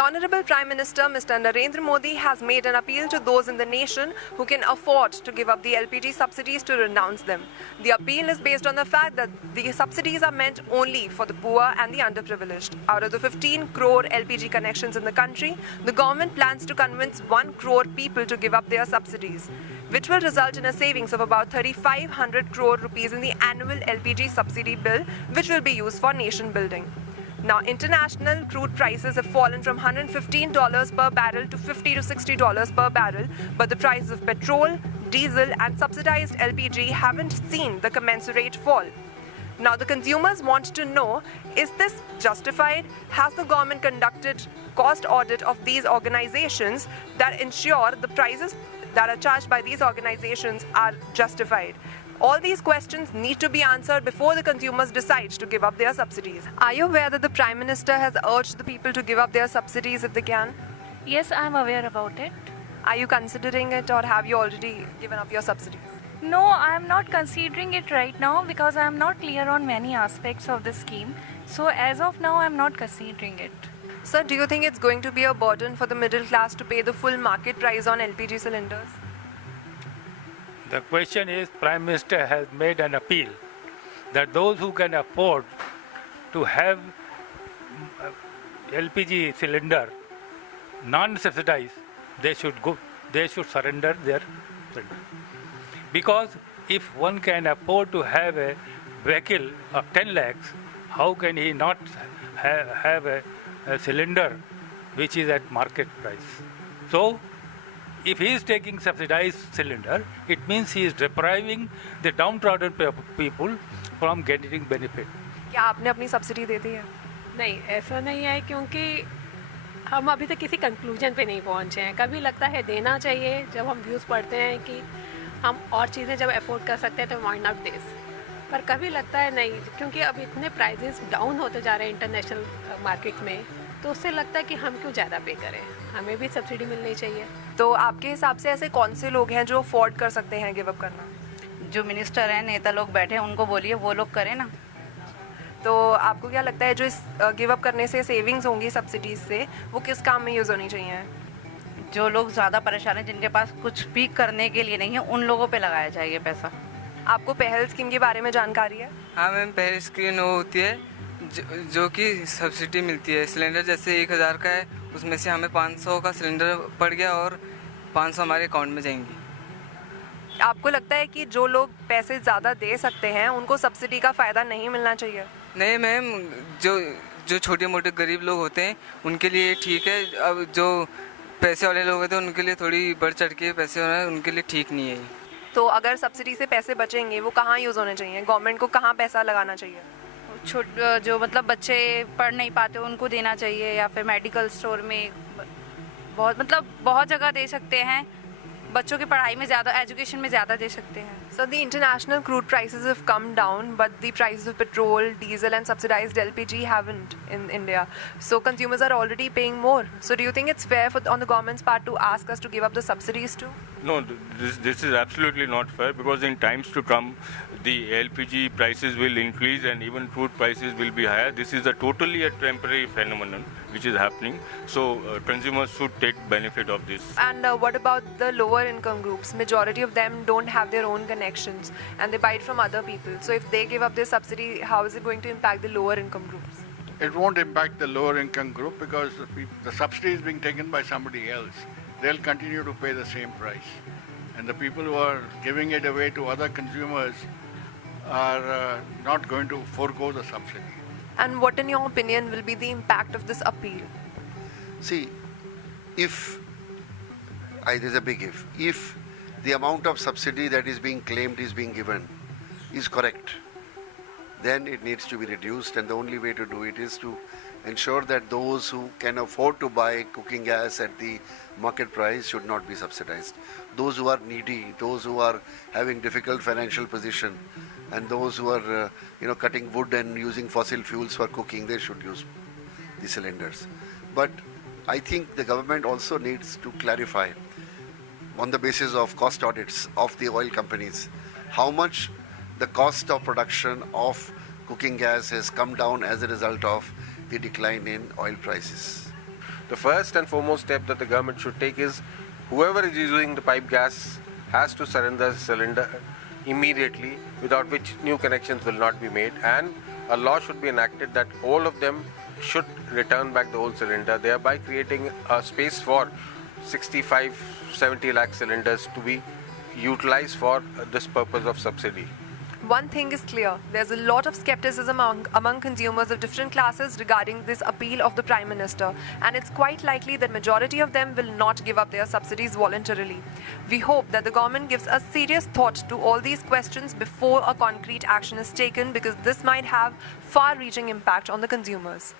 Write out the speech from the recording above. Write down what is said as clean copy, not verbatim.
Honourable Prime Minister Mr. Narendra Modi has made an appeal to those in the nation who can afford to give up the LPG subsidies to renounce them. The appeal is based on the fact that the subsidies are meant only for the poor and the underprivileged. Out of the 15 crore LPG connections in the country, the government plans to convince 1 crore people to give up their subsidies, which will result in a savings of about 3,500 crore rupees in the annual LPG subsidy bill, which will be used for nation building. Now, international crude prices have fallen from $115 per barrel to $50 to $60 per barrel, but the prices of petrol, diesel and subsidized LPG haven't seen the commensurate fall. Now, the consumers want to know, is this justified? Has the government conducted cost audit of these organizations that ensure the prices that are charged by these organizations are justified? All these questions need to be answered before the consumers decide to give up their subsidies. Are you aware that the Prime Minister has urged the people to give up their subsidies if they can? Yes, I am aware about it. Are you considering it, or have you already given up your subsidies? No, I am not considering it right now because I am not clear on many aspects of the scheme. So as of now, I am not considering it. Sir, do you think it's going to be a burden for the middle class to pay the full market price on LPG cylinders? The question is, Prime Minister has made an appeal that those who can afford to have LPG cylinder non-subsidized, they should surrender their cylinder. Because if one can afford to have a vehicle of 10 lakhs, how can he not have a cylinder which is at market price? So, if he is taking subsidized cylinder, it means he is depriving the downtrodden people from getting benefit. क्या आपने अपनी subsidy दे दी है? नहीं, ऐसा नहीं है क्योंकि हम अभी तक किसी कंक्लूजन पे नहीं पहुंचे हैं. कभी लगता है देना चाहिए जब हम व्यूज़ पढ़ते हैं कि हम और चीज़ें जब अफोर्ड कर सकते हैं तो वाई नॉट दिस. पर कभी लगता है नहीं, क्योंकि अब इतने प्राइजेस डाउन होते जा रहे हैं इंटरनेशनल मार्केट में, तो उससे लगता है कि हम क्यों ज़्यादा पे करें, हमें भी सब्सिडी मिलनी चाहिए. तो आपके हिसाब से ऐसे कौन से लोग हैं जो अफोर्ड कर सकते हैं गिव अप करना? जो मिनिस्टर हैं, नेता लोग बैठे हैं, उनको बोलिए वो लोग करें ना. तो आपको क्या लगता है जो इस गिव अप करने से सेविंग्स होंगी सब्सिडीज से, वो किस काम में यूज़ होनी चाहिए? जो लोग ज़्यादा परेशान हैं, जिनके पास कुछ भी करने के लिए नहीं है, उन लोगों पे लगाया जाएगा पैसा. आपको पहल स्कीम के बारे में जानकारी है? हाँ मैम, पहल स्कीम वो होती है जो कि सब्सिडी मिलती है. सिलेंडर जैसे 1000 का है, उसमें से हमें 500 का सिलेंडर पड़ गया और 500 हमारे अकाउंट में जाएंगी. आपको लगता है कि जो लोग पैसे ज़्यादा दे सकते हैं उनको सब्सिडी का फ़ायदा नहीं मिलना चाहिए? नहीं मैम, जो छोटे मोटे गरीब लोग होते हैं उनके लिए ठीक है. अब जो पैसे वाले लोग होते हैं उनके लिए थोड़ी बढ़ चढ़ के पैसे होना उनके लिए ठीक नहीं है. तो अगर सब्सिडी से पैसे बचेंगे वो कहाँ यूज़ होने चाहिए? गवर्नमेंट को कहाँ पैसा लगाना चाहिए? जो मतलब बच्चे पढ़ नहीं पाते उनको देना चाहिए, या फिर मेडिकल स्टोर में बहुत जगह दे सकते हैं. बच्चों की पढ़ाई में ज़्यादा, एजुकेशन में ज़्यादा दे सकते हैं. So the international crude prices have come down, but the prices of petrol, diesel and subsidized LPG haven't in India. So consumers are already paying more. So do you think it's fair on the government's part to ask us to give up the subsidies too? No, this is absolutely not fair, because in times to come, the LPG prices will increase and even food prices will be higher. This is totally a temporary phenomenon which is happening. So consumers should take benefit of this. And what about the lower income groups? Majority of them don't have their own connections and they buy it from other people. So if they give up their subsidy, how is it going to impact the lower income groups? It won't impact the lower income group because the subsidy is being taken by somebody else. They'll continue to pay the same price. And the people who are giving it away to other consumers are not going to forego the subsidy. And what, in your opinion, will be the impact of this appeal? See, there's a big if the amount of subsidy that is being claimed is being given is correct, then it needs to be reduced, and the only way to do it is to ensure that those who can afford to buy cooking gas at the market price should not be subsidized. Those who are needy, those who are having difficult financial position, and those who are cutting wood and using fossil fuels for cooking, they should use the cylinders. But I think the government also needs to clarify, on the basis of cost audits of the oil companies, how much the cost of production of cooking gas has come down as a result of the decline in oil prices. the first and foremost step that the government should take is whoever is using the pipe gas has to surrender the cylinder immediately, without which new connections will not be made, and a law should be enacted that all of them should return back the old cylinder, thereby creating a space for 65-70 lakh cylinders to be utilized for this purpose of subsidy. One thing is clear, there's a lot of skepticism among consumers of different classes regarding this appeal of the Prime Minister, and it's quite likely that majority of them will not give up their subsidies voluntarily. We hope that the government gives a serious thought to all these questions before a concrete action is taken, because this might have far-reaching impact on the consumers.